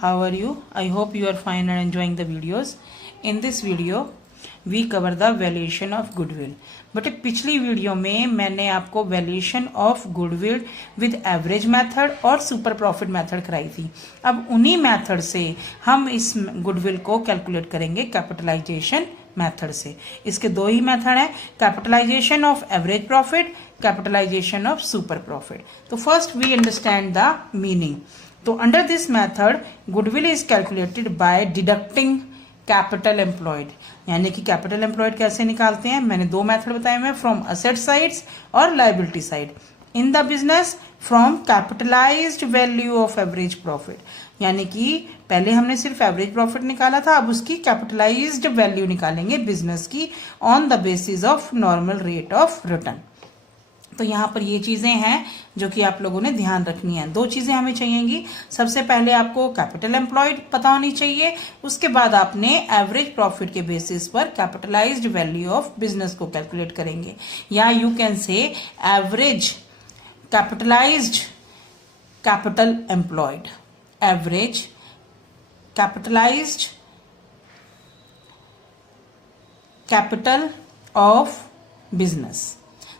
how are you? I hope you are fine and enjoying the videos. In this video we cover the valuation of goodwill. But पिछली video में मैंने आपको valuation of goodwill with average method और super profit method कराई थी. अब उन्हीं method से हम इस गुडविल को कैलकुलेट करेंगे कैपिटलाइजेशन मेथड से. इसके दो ही मेथड हैं, capitalisation of average profit, capitalisation of super profit. तो first we understand the meaning. तो under this method goodwill is calculated by deducting capital employed. यानी कि कैपिटल एम्प्लॉयड कैसे निकालते हैं, मैंने दो मेथड बताए हुए, फ्रॉम असेट साइड्स और liability side. In the business from capitalised value of average profit. यानी कि पहले हमने सिर्फ एवरेज प्रॉफिट निकाला था, अब उसकी कैपिटलाइज्ड वैल्यू निकालेंगे बिजनेस की on the basis of normal rate of return. तो यहाँ पर ये चीजें हैं जो कि आप लोगों ने ध्यान रखनी है. दो चीजें हमें चाहिएंगी. सबसे पहले आपको कैपिटल एम्प्लॉयड पता होनी चाहिए, उसके बाद आपने एवरेज प्रॉफिट के बेसिस पर कैपिटलाइज्ड वैल्यू ऑफ बिजनेस को कैलकुलेट करेंगे. या you can say average capitalised capital employed, average capitalised capital of business.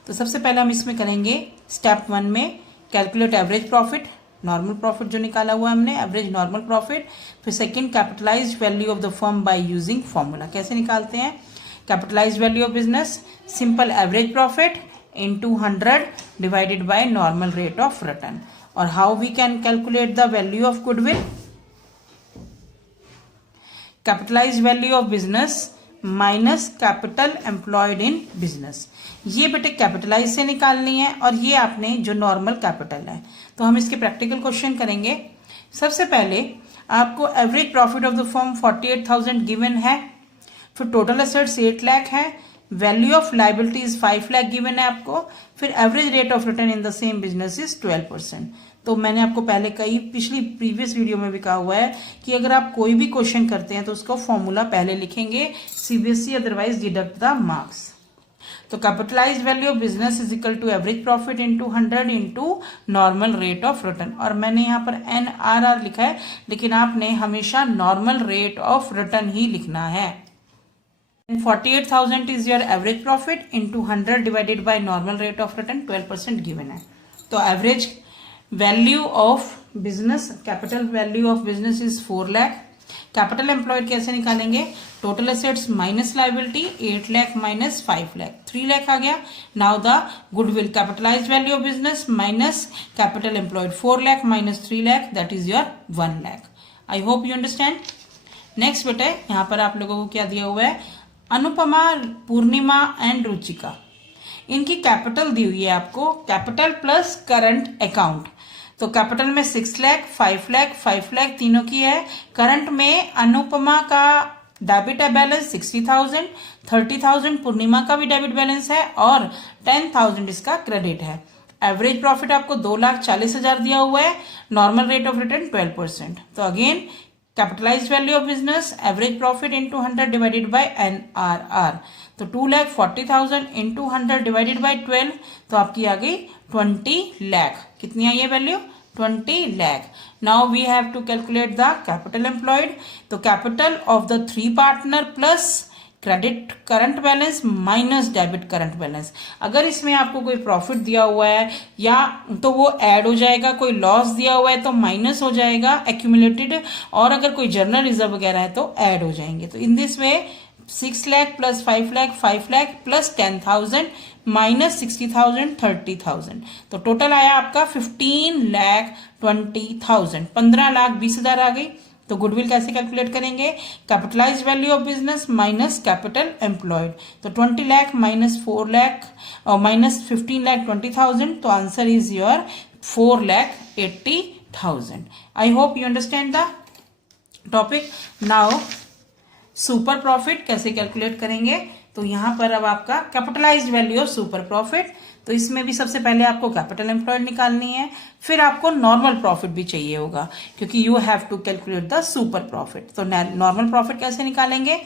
तो सबसे पहले हम इसमें करेंगे स्टेप 1 में calculate average profit, normal profit जो निकाला हुआ हमने, एवरेज नॉर्मल प्रॉफिट. फिर second capitalised value of the firm by using formula. कैसे निकालते हैं capitalised value of business, simple average profit into 100 divided by normal rate of return. और how we can calculate the value of goodwill, capitalised value of business minus capital employed in business. ये बेटे capitalise से निकालनी है और ये आपने जो नॉर्मल कैपिटल है. तो हम इसके प्रैक्टिकल क्वेश्चन करेंगे. सबसे पहले आपको average profit of the firm 48,000 given है. फिर टोटल एसेट्स 8 लाख है. Value of liabilities 5 lakh given है आपको. फिर average rate of return in the same business is 12%. तो मैंने आपको पहले पिछली प्रीवियस वीडियो में भी कहा हुआ है कि अगर आप कोई भी क्वेश्चन करते हैं तो उसका फॉर्मूला पहले लिखेंगे, CBSE otherwise deduct the marks. तो capitalised value of business is equal to average profit into 100 into normal rate of return. और मैंने यहाँ पर NRR लिखा है, लेकिन आपने हमेशा नॉर्मल रेट ऑफ रिटर्न ही लिखना है. 48,000 is your average profit into 100 divided by normal rate of return, 12% given है. तो average value of business, capital value of business is 4 lakh. Capital employed कैसे निकालेंगे, total assets minus liability 8 lakh minus 5 lakh, 3 lakh आ गया. Now the goodwill capitalised value of business minus capital employed 4 lakh minus 3 lakh, that is your 1 lakh. I hope you understand. Next बेटे यहाँ पर आप लोगों को क्या दिया हुआ है, अनुपमा, पूर्णिमा एंड रुचिका, इनकी कैपिटल दी हुई है आपको, कैपिटल प्लस करंट अकाउंट. तो कैपिटल में 6 लाख, 5 लाख, 5 लाख तीनों की है. करंट में अनुपमा का डेबिट है बैलेंस 60,000, 30,000 पूर्णिमा का भी डेबिट बैलेंस है और 10,000 इसका क्रेडिट है. एवरेज प्रॉफिट आपको 2,40,000 दिया हुआ है. Normal rate of return 12%. तो again capitalised value of business average profit into 100 divided by NRR. तो 2,40,000 इंटू 100 डिवाइडेड बाय 12, तो आपकी आ गई 20 लाख. कितनी आई है value, 20 lakh. Now we have to calculate the capital employed. तो capital of the 3 partner plus credit current balance minus debit current balance. अगर इसमें आपको कोई प्रॉफिट दिया हुआ है या तो वो ऐड हो जाएगा, कोई लॉस दिया हुआ है तो माइनस हो जाएगा एक्यूमुलेटेड, और अगर कोई जनरल रिजर्व वगैरह है तो ऐड हो जाएंगे. तो in this way 6 lakh plus 5 lakh, 5 lakh plus 10,000 minus 60,000, 30,000. तो टोटल आया आपका 15,20,000, 15,20,000 आ गई. तो गुडविल कैसे कैलकुलेट करेंगे, capitalised value of business minus capital employed. तो 20 लाख माइनस 4 लाख और माइनस 15,20,000. तो answer is your 4,80,000. I hope you understand the topic. Now super profit कैसे कैलकुलेट करेंगे. तो यहां पर अब आपका capitalised value of super profit. तो इसमें भी सबसे पहले आपको कैपिटल एम्प्लॉयड निकालनी है, फिर आपको नॉर्मल प्रॉफिट भी चाहिए होगा क्योंकि you have to calculate the super profit. तो नॉर्मल प्रॉफिट कैसे निकालेंगे,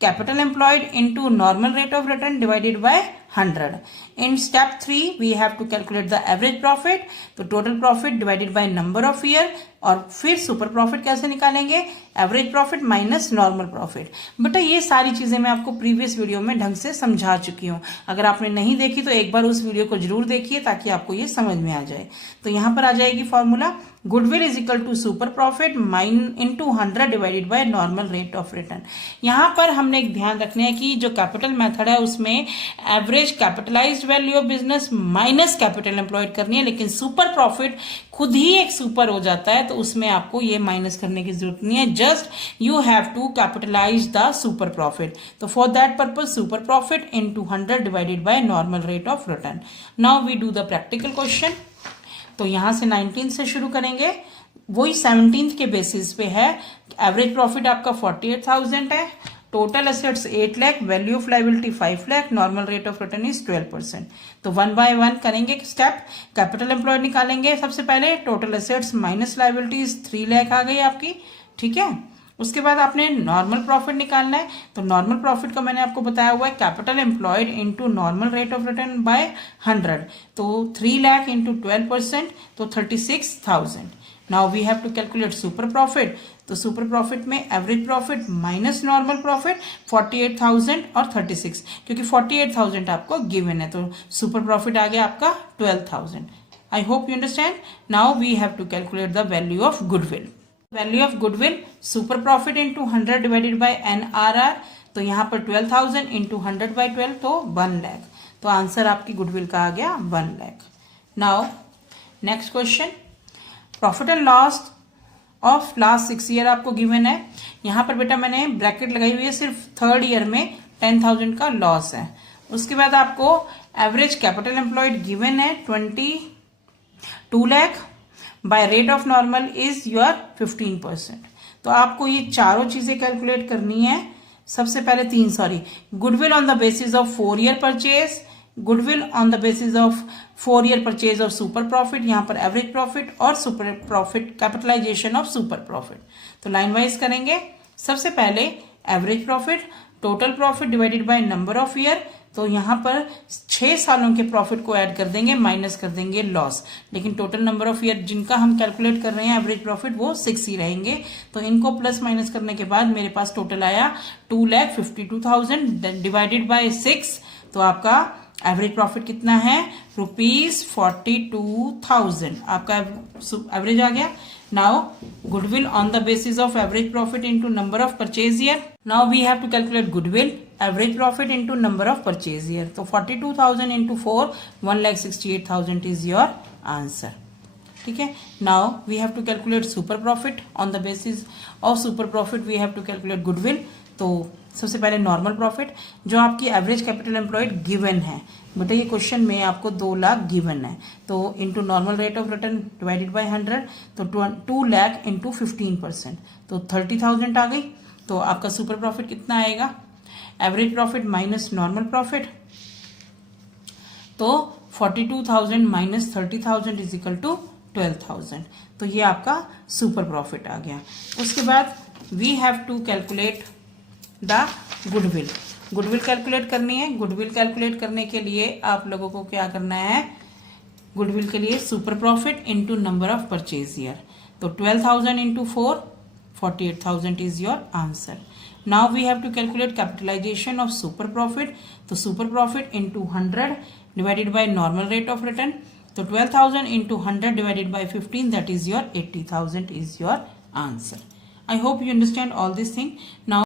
capital employed into normal rate of return divided by 100. In step 3 we have to calculate the average profit. तो total profit divided by number of year, और फिर super profit कैसे निकालेंगे, average profit minus normal profit. बेटा ये सारी चीजें मैं आपको प्रीवियस वीडियो में ढंग से समझा चुकी हूँ. अगर आपने नहीं देखी तो एक बार उस वीडियो को जरूर देखिए ताकि आपको ये समझ में आ जाए. तो यहाँ पर आ जाएगी formula, goodwill is equal to super profit into 100 divided by normal rate of return. यहाँ पर हमने एक ध्यान रखना है कि जो कैपिटल मेथड है उसमें average capitalised value of business minus capital employed करनी है, लेकिन सुपर प्रॉफिट खुद ही एक सुपर हो जाता है तो उसमें आपको ये माइनस करने की जरूरत नहीं है. Just you have to capitalise the super profit. तो for that purpose super profit into 100 divided by normal rate of return. Now we do the practical question. तो यहां से 19 से शुरू करेंगे, वही 17 के बेसिस पे है. एवरेज प्रॉफिट आपका 48,000 है, total assets 8 lakh, value of liability 5 lakh, normal rate of return is 12%. तो 1 बाय 1 करेंगे स्टेप. कैपिटल एम्प्लॉयड निकालेंगे सबसे पहले. Total assets minus liabilities 3 lakh आ गई आपकी, ठीक है. उसके बाद आपने नॉर्मल प्रॉफिट निकालना है. तो नॉर्मल प्रॉफिट का मैंने आपको बताया हुआ है capital employed into normal rate of return by 100. तो 3 लाख इंटू 12%, तो 36,000. Now we have to calculate super profit. तो सुपर प्रॉफिट में average profit minus normal profit 48,000 और 36, क्योंकि 48,000 आपको गिवन है तो सुपर प्रॉफिट आ गया आपका 12,000. I hope you understand. Now we have to calculate the value of goodwill. Value of goodwill, super profit into 100 divided by NRR. तो यहाँ पर 12,000 इंटू 100 बाई 12 तो 1 लाख. तो आंसर आपकी गुडविल का आ गया 1 lakh. Now next question, profit and loss of last 6 year आपको given है. यहाँ पर बेटा मैंने ब्रैकेट लगाई हुई है, सिर्फ थर्ड ईयर में 10,000 का लॉस है. उसके बाद आपको एवरेज कैपिटल एम्प्लॉयड गिवन है 22 lakh, by rate of normal is your 15%. तो आपको ये चारों चीजें कैलकुलेट करनी है. सबसे पहले goodwill on the basis of 4 year purchase, goodwill on the basis of 4 year purchase और सुपर प्रॉफिट, यहाँ पर एवरेज प्रॉफिट और super profit capitalisation of super profit. तो लाइन वाइज करेंगे. सबसे पहले average profit, total profit divided by number of year. तो यहाँ पर 6 सालों के प्रॉफिट को ऐड कर देंगे, माइनस कर देंगे लॉस, लेकिन टोटल नंबर ऑफ ईयर जिनका हम कैलकुलेट कर रहे हैं एवरेज प्रॉफिट वो 6 ही रहेंगे. तो इनको प्लस माइनस करने के बाद मेरे पास टोटल आया 2,52,000 डिवाइडेड बाय 6. तो आपका एवरेज प्रॉफिट कितना है, ₹42,000 आपका एवरेज आ गया. Now goodwill on the basis of average profit into number of purchase year. Now we have to calculate goodwill average profit into number of purchase year. तो 42,000 into 4 1,68,000 is your answer. ठीक है. Now we have to calculate super profit. On the basis of super profit we have to calculate goodwill. तो सबसे पहले normal profit, जो आपकी average capital employed given है. बेटा ये क्वेश्चन में आपको 2 लाख गिवन है, तो into normal rate of return divided by 100, तो 2 लाख इंटू 15%, तो 30,000 आ गई. तो आपका सुपर प्रॉफिट कितना आएगा, average profit minus normal profit, तो 42,000 माइनस 30,000 इज इक्वल टू 12,000. तो ये आपका सुपर प्रॉफिट आ गया. उसके बाद we have to calculate the goodwill. Goodwill calculate करनी है. गुडविल कैलकुलेट करने के लिए आप लोगों को क्या करना है, गुडविल के लिए super profit into number of purchase year. तो 12,000 into 4 48,000 is your answer. Now we have to calculate capitalisation of super profit. तो super profit into 100 divided by normal rate of return. तो 12,000 into 100 divided by 15, that is your 80,000 is your answer. I hope you understand all this thing. Now